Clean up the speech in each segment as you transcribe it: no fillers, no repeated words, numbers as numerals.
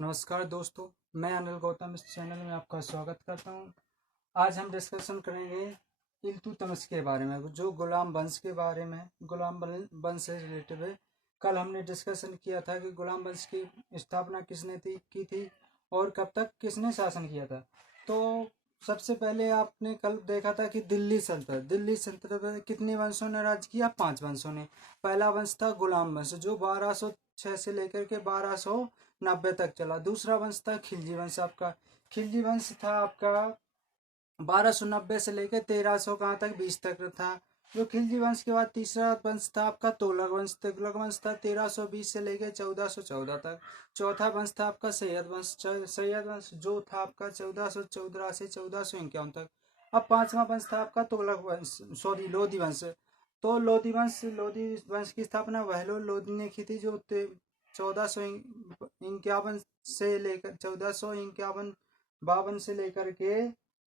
नमस्कार दोस्तों, मैं अनिल गौतम इस चैनल में आपका स्वागत करता हूं। आज हम डिस्कशन करेंगे इल्तुतमिश के बारे में, जो गुलाम वंश के बारे में, वंश से रिलेटेड है। कल हमने डिस्कशन किया था कि गुलाम वंश की स्थापना किसने की थी और कब तक किसने शासन किया था। तो सबसे पहले आपने कल देखा था कि दिल्ली सल्तनत में कितने वंशों ने राज किया? 5 वंशों ने। पहला वंश था गुलाम वंश, जो 1206 से लेकर के 1290 तक चला। दूसरा वंश था खिलजी वंश। आपका खिलजी वंश था आपका 1290 से लेकर 1300 कहाँ तक 20 तक था। जो खिलजी वंश के बाद तीसरा वंश था आपका तुगलक वंश था 1320 से लेकर 1414 तक। चौथा वंश था आपका सैयद वंश जो था आपका 1414 से 1451 तक। अब पांचवा वंश था आपका तुगलक वंश, सॉरी लोधी वंश। तो लोधी वंश की स्थापना वहलो लोधी ने की थी, जो 1451 से लेकर 1451 52 से लेकर के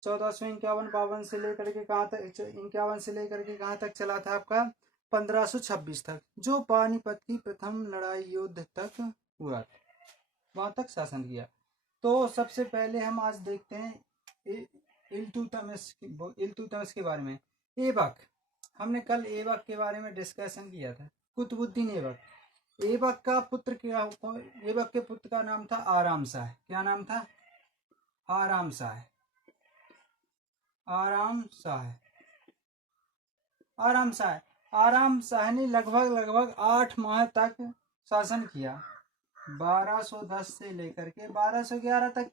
1451 से लेकर के कहाँ तक 51 से लेकर के कहाँ तक चला था आपका 1526 तक, जो पानीपत की प्रथम लड़ाई युद्ध तक हुआ, वहां तक शासन किया। तो सबसे पहले हम आज देखते हैं इल्तुतमिश के बारे में। ऐबक, हमने कल ऐबक के बारे में डिस्कशन किया था। कुतुबुद्दीन ऐबक। ऐबक के पुत्र का नाम था आराम शाह। क्या नाम था? आराम शाह। आराम शाह ने लगभग 8 माह तक शासन किया। 1210 से लेकर के 1211 तक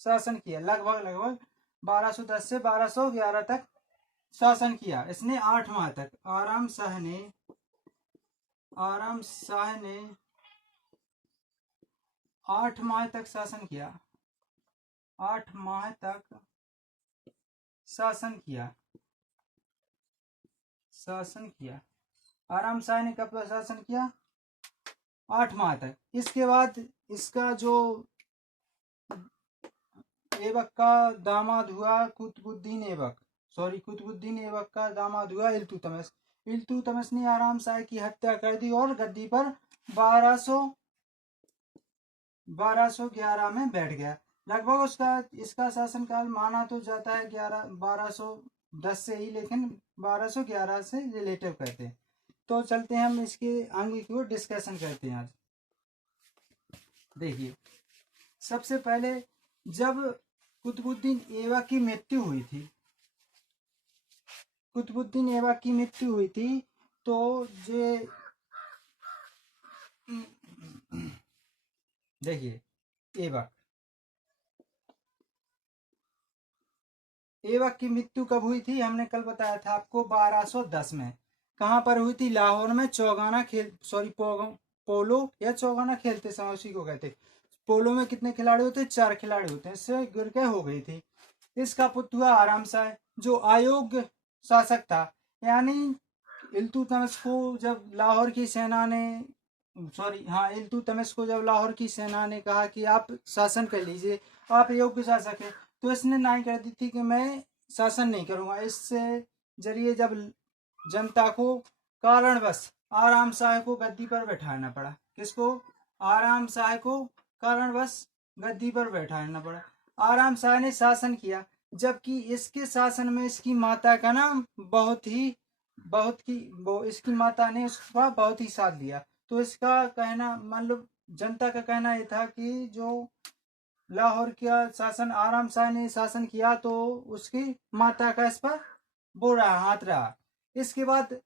शासन किया। लगभग 1210 से 1211 तक शासन किया इसने 8 माह तक। आराम शाह ने 8 माह तक शासन किया। 8 माह तक शासन किया। आराम शाह ने कब शासन किया? 8 माह तक। इसके बाद इसका जो ऐबक का दामाद हुआ कुतुबुद्दीन ऐबक का दामाद हुआ इल्तुतमिश ने आराम शाह की हत्या कर दी और गद्दी पर 1211 में बैठ गया। लगभग इसका शासनकाल माना तो जाता है 1210 से ही, लेकिन 1211 से रिलेटिव कहते हैं। तो चलते हैं हम इसके आगे की ओर डिस्कशन करते हैं। आज देखिए, सबसे पहले जब कुतुबुद्दीन ऐबक की मृत्यु हुई थी तो देखिए ऐबक की मृत्यु कब हुई थी? हमने कल बताया था आपको 1210 में। कहाँ पर हुई थी? लाहौर में पोलो या चौगाना खेलते समय उसी को कहते। पोलो में कितने खिलाड़ी होते? 4 खिलाड़ी होते हैं। इससे गिर के हो गई थी। इसका पुत्र हुआ आराम शाह, जो अयोग्य शासक था। यानी इल्तुतमिश को जब लाहौर की सेना ने कहा कि आप शासन कर लीजिए, आप योग्य शासक है, तो इसने नाई कर दी थी कि मैं शासन नहीं करूंगा। इससे जरिए जब जनता को कारणवश आराम शाह को गद्दी पर बैठाना पड़ा। किसको? आराम शाह को कारणवश गद्दी पर बैठाना पड़ा। आराम शाह ने शासन किया, जबकि इसके शासन में इसकी माता का नाम इसकी माता ने उसका बहुत ही साथ दिया। तो इसका कहना, मतलब जनता का कहना यह था कि जो लाहौर का शासन आराम शाह ने शासन किया तो उसकी माता का इस पर बुरा हाथ रहा। इसके बाद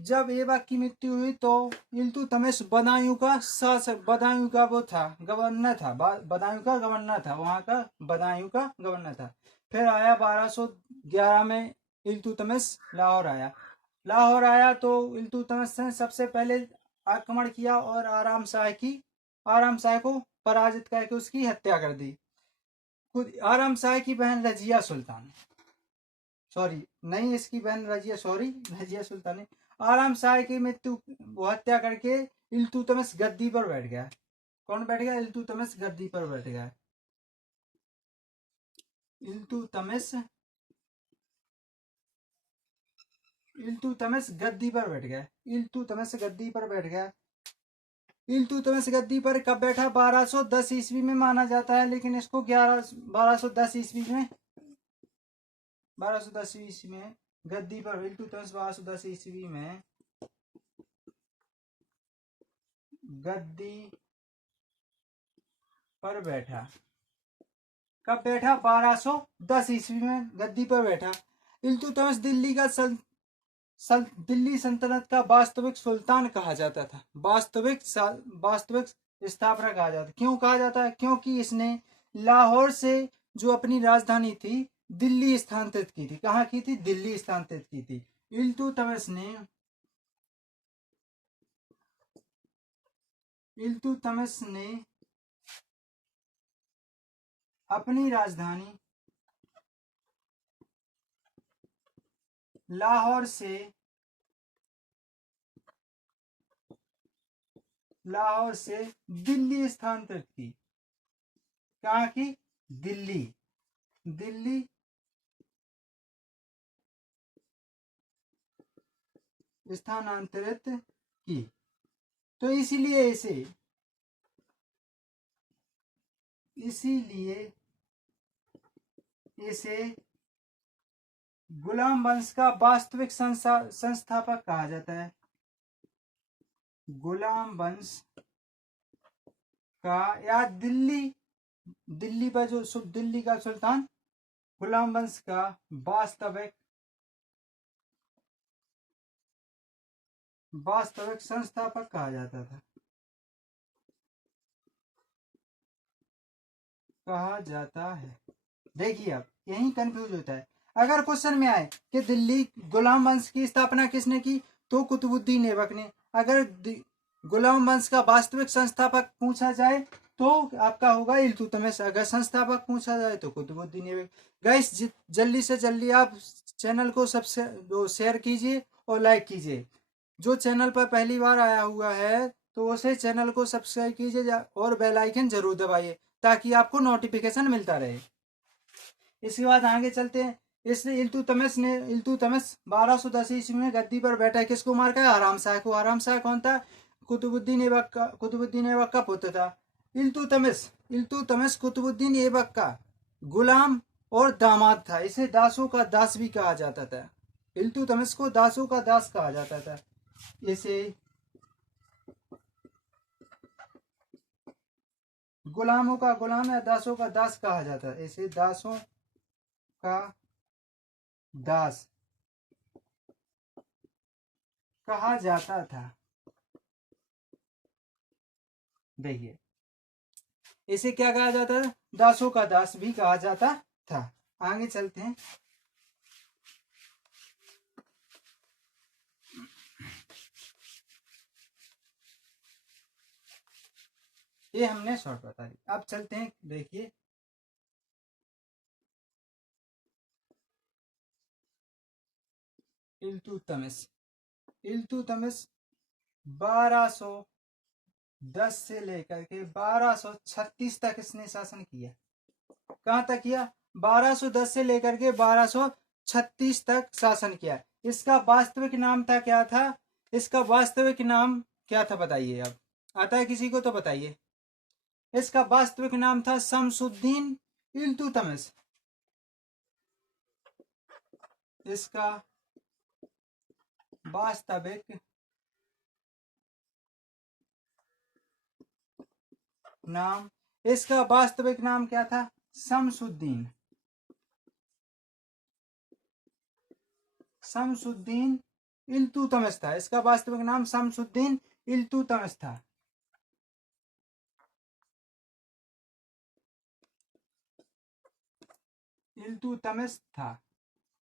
जब ऐबक की मृत्यु हुई तो इल्तुतमिश बदायूं का गवर्नर था। फिर आया 1211 में इल्तुतमिश लाहौर आया तो इल्तुतमिश ने सबसे पहले आक्रमण किया और आराम शाह को पराजित करके उसकी हत्या कर दी। आराम शाह की बहन रजिया सुल्तान ने आराम शाह की हत्या करके इल्तुतमिश गद्दी पर बैठ गया। कौन बैठ गया? इल्तुतमिश गद्दी पर बैठ गया। इल्तुतमिश गद्दी पर बैठ गया। इल्तुतमिश गद्दी पर कब बैठा? 1210 ईस्वी में माना जाता है, लेकिन इसको 1210 ईस्वी में 1210 ईस्वी में गद्दी पर इल्तुतमिश 1210 ईस्वी में गद्दी पर बैठा। कब बैठा? 1210 ईस्वी में गद्दी पर बैठा। इल्तुतमिश दिल्ली का दिल्ली सल्तनत का वास्तविक सुल्तान कहा जाता था। वास्तविक स्थापना कहा जाता। क्यों कहा जाता है? क्योंकि इसने लाहौर से जो अपनी राजधानी थी दिल्ली स्थानांतरित की थी। कहाँ की थी? दिल्ली स्थानांतरित की थी। इल्तुतमिश ने अपनी राजधानी लाहौर से दिल्ली स्थानांतरित की। कहाँ की? दिल्ली स्थानांतरित की। तो इसीलिए इसे गुलाम वंश का वास्तविक संस्थापक कहा जाता है। गुलाम वंश का या दिल्ली पर जो दिल्ली का सुल्तान गुलाम वंश का वास्तविक संस्थापक कहा जाता था, कहा जाता है। देखिए अब यही कंफ्यूज होता है। अगर क्वेश्चन में आए कि दिल्ली गुलाम वंश की स्थापना किसने की, तो कुतुबुद्दीन ऐबक ने। अगर गुलाम वंश का वास्तविक संस्थापक पूछा जाए तो आपका होगा इल्तुतमिश। अगर संस्थापक पूछा जाए तो कुतुबुद्दीन ऐबक। गाइस जल्दी से जल्दी आप चैनल को शेयर कीजिए और लाइक कीजिए। जो चैनल पर पहली बार आया हुआ है तो उसे चैनल को सब्सक्राइब कीजिए और बेल आइकन जरूर दबाइए ताकि आपको नोटिफिकेशन मिलता रहे। इसके बाद आगे चलते हैं। इसने इल्तुतमिश 1210 ईस्वी में गद्दी पर बैठा। किसको मार कर? आराम शाह को। आराम शाह कौन था? कुतुबुद्दीन ऐबक का पुत्र था। इल्तुतमिश कुतुबुद्दीन ऐबक का गुलाम और दामाद था। इसे दासों का दास भी कहा जाता था। इल्तुतमिश को दासों का दास कहा जाता था। इसे गुलामों का गुलाम या दासों का दास कहा जाता है। इसे दासों का दास कहा जाता था। देखिए इसे क्या कहा जाता है? दासों का दास भी कहा जाता था। आगे चलते हैं। ये हमने शॉर्ट बता दी। अब चलते हैं। देखिए इल्तुतमिश 1210 से लेकर के 1236 तक इसने शासन किया। कहाँ तक किया? 1210 से लेकर के 1236 तक शासन किया। इसका वास्तविक नाम था क्या था? इसका वास्तविक नाम क्या था बताइए। अब आता है किसी को तो बताइए। इसका वास्तविक नाम था शमसुद्दीन इल्तुतमिश। इसका वास्तविक नाम क्या था? शमसुद्दीन इल्तुतमिश था। इसका वास्तविक नाम शमसुद्दीन इल्तुतमिश था।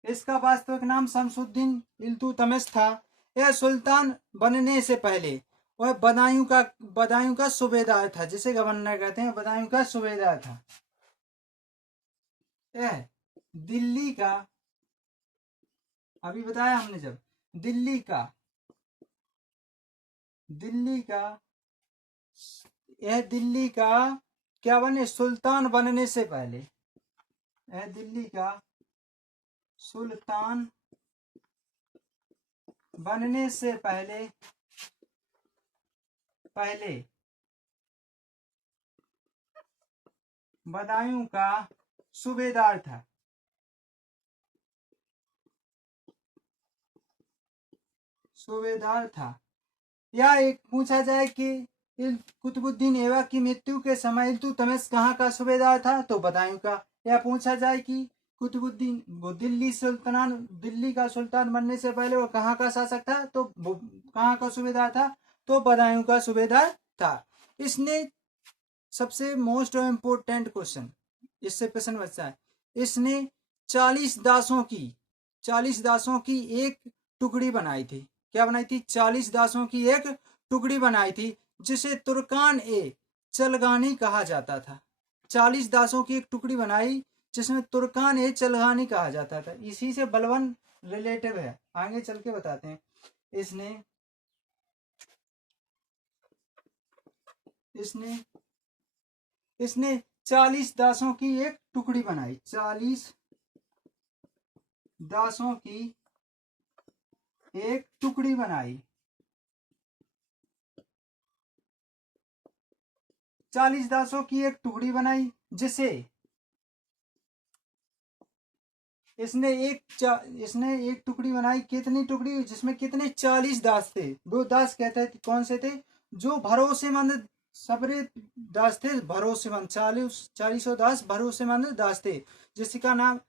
इसका वास्तविक नाम शमसुद्दीन इल्तुतमिश था। यह सुल्तान बनने से पहले वह बदायूं का सूबेदार था, जिसे गवर्नर कहते हैं। बदायूं का सूबेदार था। यह दिल्ली का, अभी बताया हमने जब, दिल्ली का यह दिल्ली का क्या बने? सुल्तान बनने से पहले। यह दिल्ली का सुल्तान बनने से पहले पहले बदायूं का सूबेदार था। सूबेदार था। या एक पूछा जाए कि कुतुबुद्दीन ऐबक की मृत्यु के समय इल्तुतमिश कहाँ का सूबेदार था, तो बदायूं का। या पूछा जाए कि कुतुबुद्दीन वो दिल्ली का सुल्तान बनने से पहले वो कहाँ का शासक था, तो वो कहाँ का सूबेदार था, तो बदायूं का सूबेदार था। इसने सबसे मोस्ट इम्पोर्टेंट क्वेश्चन, इससे प्रश्न बचता है, इसने 40 दासों की एक टुकड़ी बनाई थी। क्या बनाई थी? 40 दासों की एक टुकड़ी बनाई थी, जिसे तुर्कान ए चलगानी कहा जाता था। 40 दासों की एक टुकड़ी बनाई जिसमें तुर्कान ए चलगानी कहा जाता था। इसी से बलवन रिलेटिव है, आगे चल के बताते हैं। इसने इसने इसने 40 दासों की एक टुकड़ी बनाई। 40 दासों की एक टुकड़ी बनाई। 40 दासों की एक टुकड़ी बनाई जिसे इसने एक टुकड़ी बनाई। कितनी टुकड़ी? जिसमें कितने? 40 दास थे। वो दास कहते हैं कौन से थे? जो भरोसेमंद सबरे दास थे, भरोसेमंद। 40 दास भरोसेमंद दास थे, जिसका नाम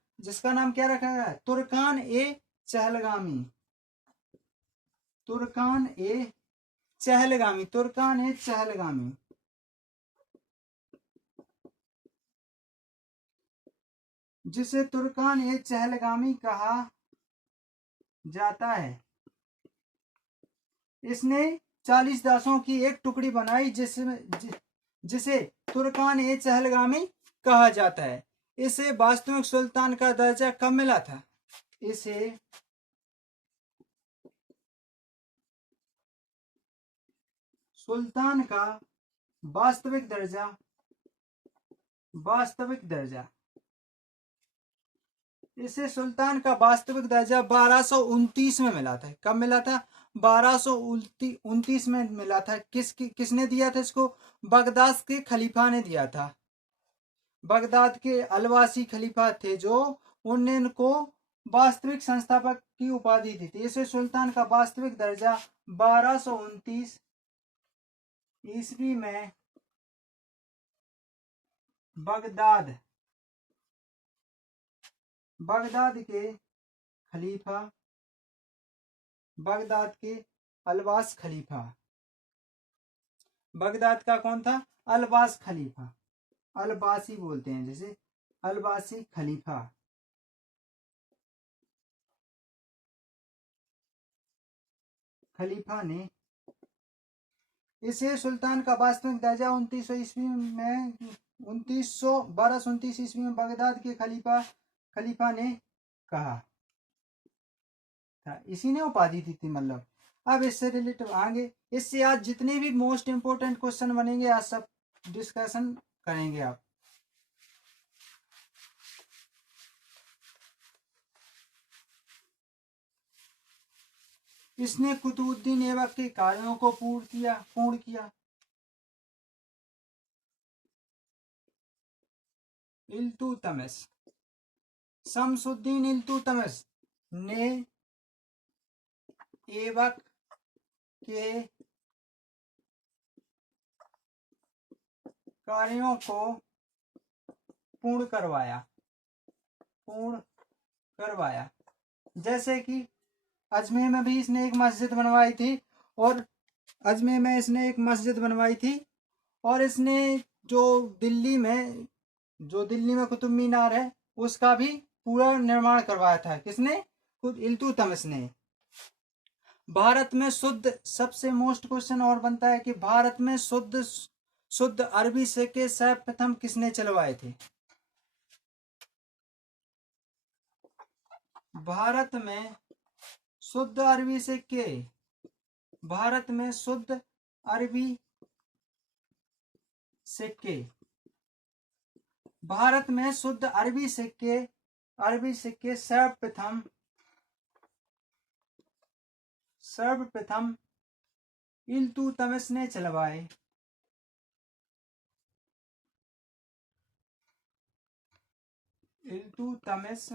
क्या रखा गया? तुर्कान ए चहलगामी। तुर्कान ए चहलगामी। तुर्कान ए चहलगामी। जिसे तुर्कान ए चहलगामी कहा जाता है। इसने 40 दासों की एक टुकड़ी बनाई जिसे तुर्कान ए चहलगामी कहा जाता है। इसे वास्तविक सुल्तान का दर्जा कब मिला था? इसे सुल्तान का वास्तविक दर्जा इसे सुल्तान का वास्तविक दर्जा 1229 में मिला था। कब मिला था? 1229 में मिला था। किसने दिया था इसको? बगदाद के खलीफा ने दिया था। बगदाद के अलवासी खलीफा थे जो, उन्होंने इनको वास्तविक संस्थापक की उपाधि दी थी। इसे सुल्तान का वास्तविक दर्जा 1229 ईस्वी में बगदाद के खलीफा, बगदाद के अलवास खलीफा, बगदाद का कौन था? अलवास खलीफा, अलबासी बोलते हैं जैसे, अलबासी खलीफा ने इसे सुल्तान का वास्तविक दर्जा 2900 ईस्वी में 1229 ईस्वी में बगदाद के खलीफा ने कहा था। इसी ने उपाधि दी थी। मतलब अब इससे रिलेटेड आगे, इससे आज जितने भी मोस्ट इंपोर्टेंट क्वेश्चन बनेंगे आज सब डिस्कशन करेंगे आप। इसने कुतुबुद्दीन ऐबक के कार्यों को पूर्ण किया। इल्तुतमिश, शमसुद्दीन इल्तुतमिश ने ऐबक के कार्यों को पूर्ण करवाया। जैसे कि अजमेर में भी इसने एक मस्जिद बनवाई थी, और और इसने जो दिल्ली में कुतुब मीनार है उसका भी पूरा निर्माण करवाया था। किसने? खुद इल्तुतमिश ने। भारत में सबसे मोस्ट क्वेश्चन और बनता है कि भारत में शुद्ध अरबी सिक्के सर्वप्रथम किसने चलवाए थे? भारत में शुद्ध अरबी सिक्के सर्वप्रथम इल्तुतमिश ने चलवाए। इल्तुतमिश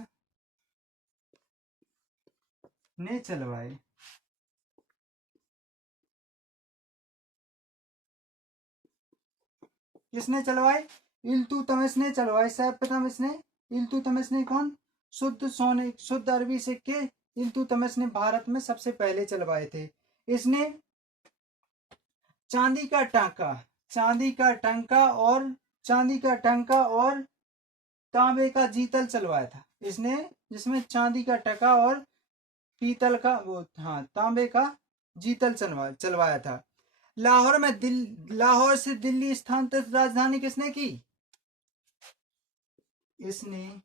ने चलवाए। किसने चलवाए? इल्तुतमिश ने चलवाए। सैफ ने। इल्तुतमिश ने कौन? शुद्ध सोने, शुद्ध अरबी सिक्के इल्तुतमिश ने भारत में सबसे पहले चलवाए थे। इसने चांदी का टांका, चांदी का टंका और चांदी का टंका और तांबे का जीतल चलवाया था इसने, जिसमें चांदी का टका और पीतल का वो, हाँ, तांबे का जीतल चलवाया था। लाहौर से दिल्ली स्थानांतरित राजधानी किसने की? इसने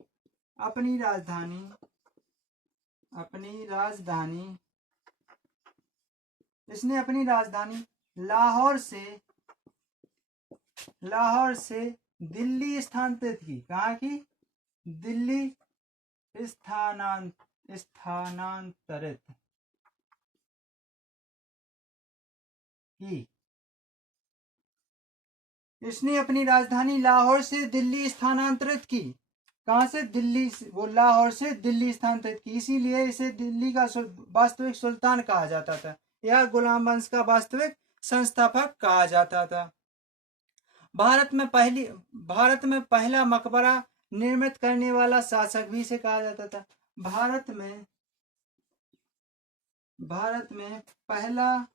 अपनी राजधानी, इसने अपनी राजधानी लाहौर से दिल्ली स्थानांतरित की। कहाँ की? दिल्ली स्थानांतरित की। इसने अपनी राजधानी लाहौर से दिल्ली स्थानांतरित की। कहां से? दिल्ली से, वो लाहौर से दिल्ली स्थानांतरित की। इसीलिए इसे दिल्ली का वास्तविक सुल्तान कहा जाता था, या गुलाम वंश का वास्तविक संस्थापक कहा जाता था। भारत में पहला मकबरा निर्मित करने वाला शासक भी इसे कहा जाता था। भारत में पहला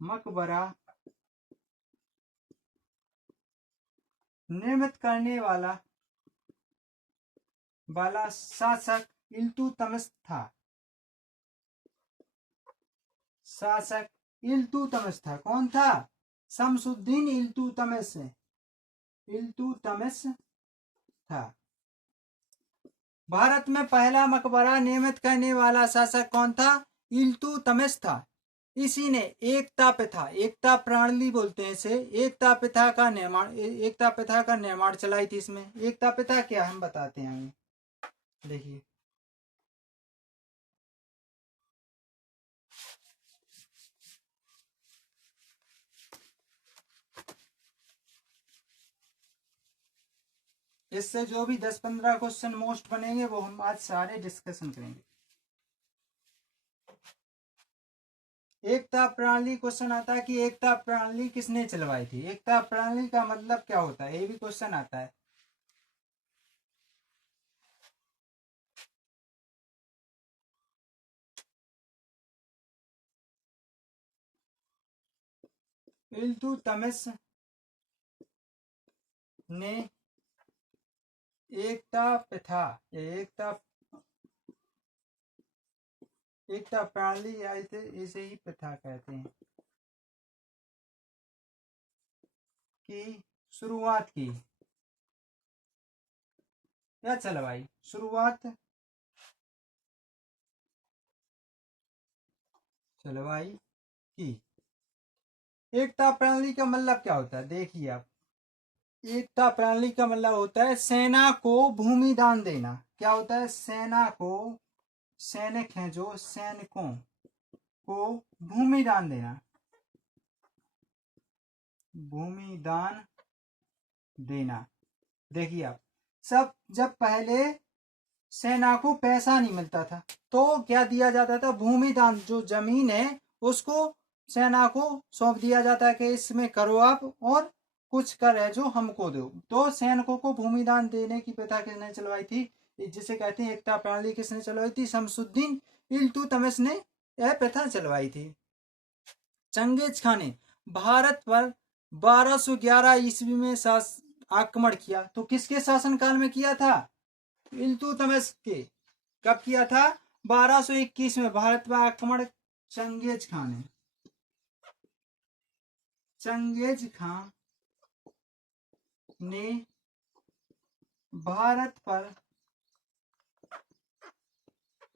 मकबरा निर्मित करने वाला शासक इल्तुतमिश था। शासक इल्तुतमिश था। कौन था? शमसुद्दीन इल्तुतमिश था। भारत में पहला मकबरा निर्मित करने वाला शासक कौन था? इल्तुतमिश था। इसी ने एकता प्रणाली बोलते हैं इसे, एकता प्रथा का निर्माण चलाई थी। इसमें एकता प्रथा क्या हम बताते हैं, देखिए। इससे जो भी 10-15 क्वेश्चन मोस्ट बनेंगे वो हम आज सारे डिस्कशन करेंगे। एकता प्रणाली क्वेश्चन आता है कि एकता प्रणाली किसने चलवाई थी? एकता प्रणाली का मतलब क्या होता है, ये भी क्वेश्चन आता है। इल्तुतमिश ने एकता प्रथा, एकता प्रणाली या इसे ही प्रथा कहते हैं, की शुरुआत की या चलवाई। शुरुआत चलवाई की। एकता प्रणाली का मतलब क्या होता है, देखिए आप। एकता प्रणाली का मतलब होता है सेना को भूमि दान देना। क्या होता है? सेना को, सैनिक हैं जो, सैनिकों को भूमि दान देना, भूमि दान देना। देखिए आप, जब पहले सेना को पैसा नहीं मिलता था तो क्या दिया जाता था? भूमि दान। जो जमीन है उसको सेना को सौंप दिया जाता है कि इसमें करो आप, और कुछ कर है जो हमको दो। तो सैनिकों को भूमि दान देने की प्रथा किसने चलवाई थी, जिसे कहते हैं एकता प्रणाली, किसने चलवाई थी? शमसुद्दीन इल्तुतमिश ने यह प्रथा चलवाई थी। चंगेज खान ने भारत पर 1211 ईस्वी में आक्रमण किया। तो किसके शासनकाल में किया था? इल्तुतमिश के। कब किया था? 1221 में भारत पर आक्रमण चंगेज खान ने। चंगेज खान ने भारत पर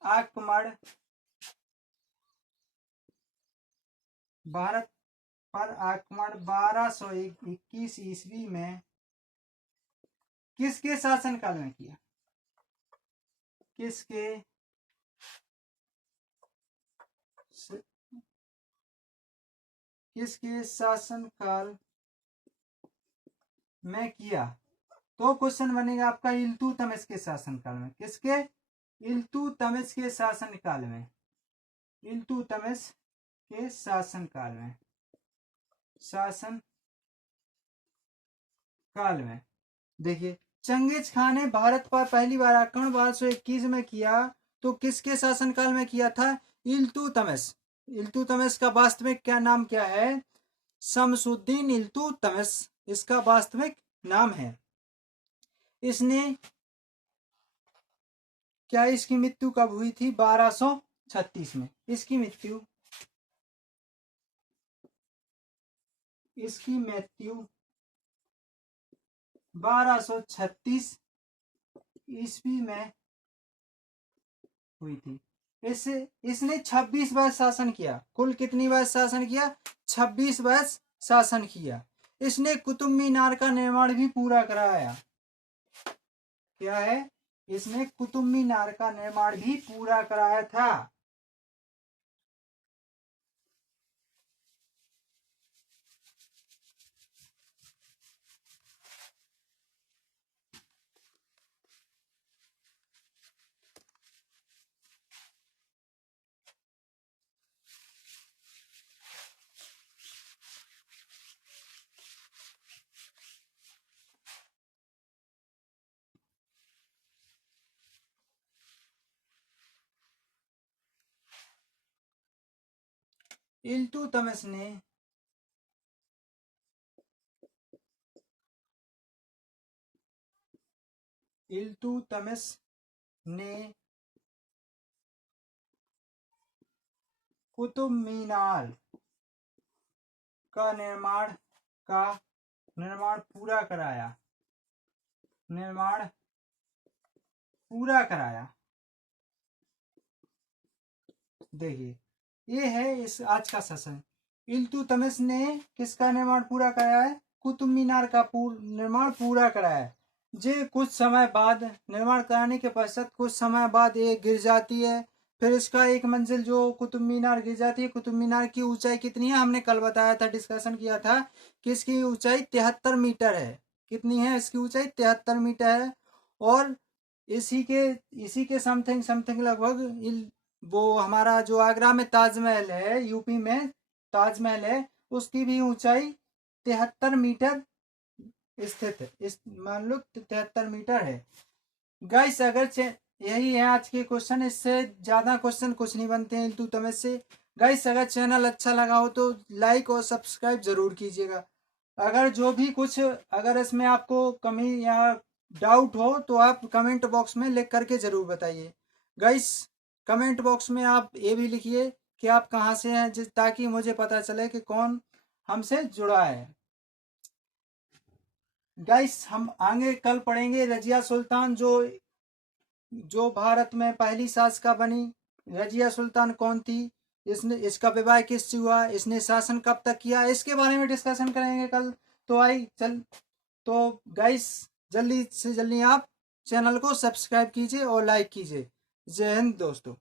आक्रमण, भारत पर आक्रमण 1221 ईस्वी में किसके शासनकाल में किया? किसके किसके शासनकाल में किया? तो क्वेश्चन बनेगा आपका इल्तुतमिश के शासनकाल में। किसके? इल्तुतमिश के शासनकाल में। इल्तुतमिश के शासनकाल में। शासन काल में देखिए, चंगेज खान ने भारत पर पहली बार आक्रमण 1221 में किया, तो किसके शासनकाल में किया था? इल्तुतमिश। इल्तुतमिश का वास्तविक क्या नाम क्या है? शमसुद्दीन इल्तुतमिश इसका वास्तविक नाम है। इसने क्या, इसकी मृत्यु कब हुई थी? 1236 में। इसकी मृत्यु 1236 ईस्वी में हुई थी। इसने 26 वर्ष शासन किया। कुल कितनी वर्ष शासन किया? 26 वर्ष शासन किया। इसने कुतुब मीनार का निर्माण भी पूरा कराया। क्या है? इसने कुतुब मीनार का निर्माण भी पूरा कराया था। इल्तुतमिश ने कुतुब मीनार का निर्माण पूरा कराया। निर्माण पूरा कराया। देखिए, ये है इस आज का सेशन। इल्तुतमिश ने किसका निर्माण पूरा कराया है? कुतुब मीनार का निर्माण पूरा कराया है। जे कुछ समय बाद, निर्माण कराने के पश्चात कुछ समय बाद ये गिर जाती है। फिर इसका एक मंजिल जो कुतुब मीनार गिर जाती है। कुतुब मीनार की ऊंचाई कितनी है? हमने कल बताया था, डिस्कशन किया था कि इसकी ऊंचाई 73 मीटर है। कितनी है इसकी ऊंचाई? 73 मीटर है। और इसी के समथिंग समथिंग लगभग वो हमारा जो आगरा में ताजमहल है, यूपी में ताजमहल है, उसकी भी ऊंचाई 73 मीटर स्थित है। इस मान लो 73 मीटर है। गाइस, अगर यही है आज के क्वेश्चन। इससे ज्यादा क्वेश्चन कुछ नहीं बनते हैं इल्तुतमिश से। गाइस, अगर चैनल अच्छा लगा हो तो लाइक और सब्सक्राइब जरूर कीजिएगा। अगर जो भी कुछ, अगर इसमें आपको कमी या डाउट हो तो आप कमेंट बॉक्स में लिख करके जरूर बताइए। गाइस, कमेंट बॉक्स में आप ये भी लिखिए कि आप कहाँ से हैं, ताकि मुझे पता चले कि कौन हमसे जुड़ा है। गाइस, हम आगे कल पढ़ेंगे रजिया सुल्तान, जो भारत में पहली शासका बनी। रजिया सुल्तान कौन थी? इसका विवाह किससे हुआ? इसने शासन कब तक किया? इसके बारे में डिस्कशन करेंगे कल। तो गाइस, जल्दी से जल्दी आप चैनल को सब्सक्राइब कीजिए और लाइक कीजिए। जय हिंद दोस्तों।